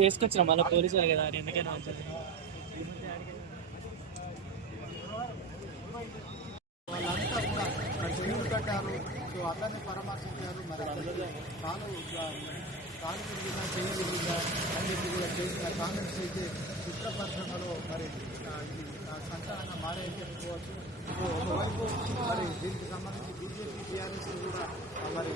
వేసుకొచ్చిన మళ్ళీ పోలీసు వాళ్ళు కదా ఎందుకైనా మంచిది. వాళ్ళంతా కూడా చెరువులు కట్టారు. సో అందరినీ పరామర్శించారు. మరి కాలు విరిగినా చేయి విరిగినా అన్నిటి కూడా చేసిన కామెంట్స్ అయితే చిత్ర పరిశ్రమలో మరి సంచలనంగా మారాయని చెప్పుకోవచ్చు. సో ఒకవైపు మరి దీనికి సంబంధించి బీజేపీ టీఆర్ఎస్ కూడా మరి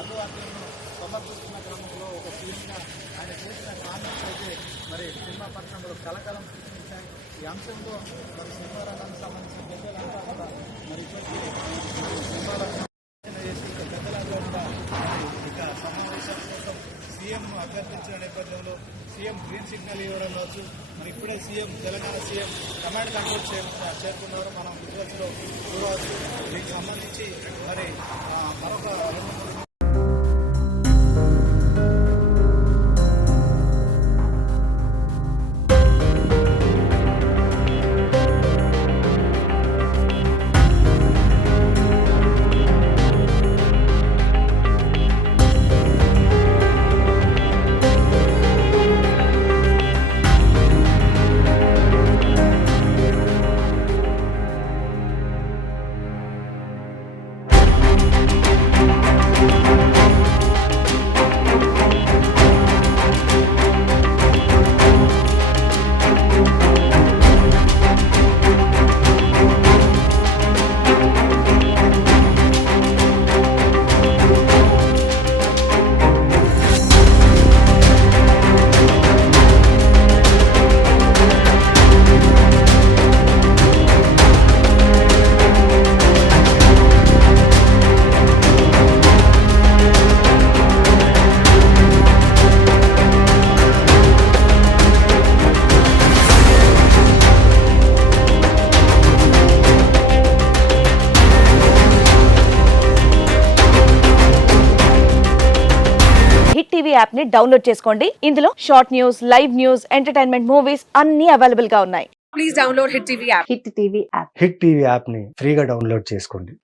అభివాద్యాలను సమర్పిస్తున్న క్రమంలో ఒక సీఎంగా ఆయన చేసిన కామెంట్స్ అయితే మరి సినిమా పరిశ్రమలో కలకలం సృష్టించాయి. ఈ అంశంలో మరి సినిమా రంగానికి సంబంధించిన పెద్దలంతా కూడా మరి పెద్దలంతా కూడా ఇక సమావేశం కోసం సీఎం అభ్యర్థించిన నేపథ్యంలో సీఎం గ్రీన్ సిగ్నల్ ఇవ్వడం కావచ్చు. మరి ఇప్పుడే CM Telangana CM command control చేరుకున్నారు. మనం విజువల్స్లో చూడవచ్చు. దీనికి సంబంధించి మరి మరొక 2-3 హిట్ టీవీ యాప్ ని డౌన్లోడ్ చేసుకోండి. ఇందులో short news, live news, entertainment movies అన్ని అవైలబుల్ గా ఉన్నాయి. Please download hit TV app. Hit TV app ని ఫ్రీగా డౌన్లోడ్ చేసుకోండి.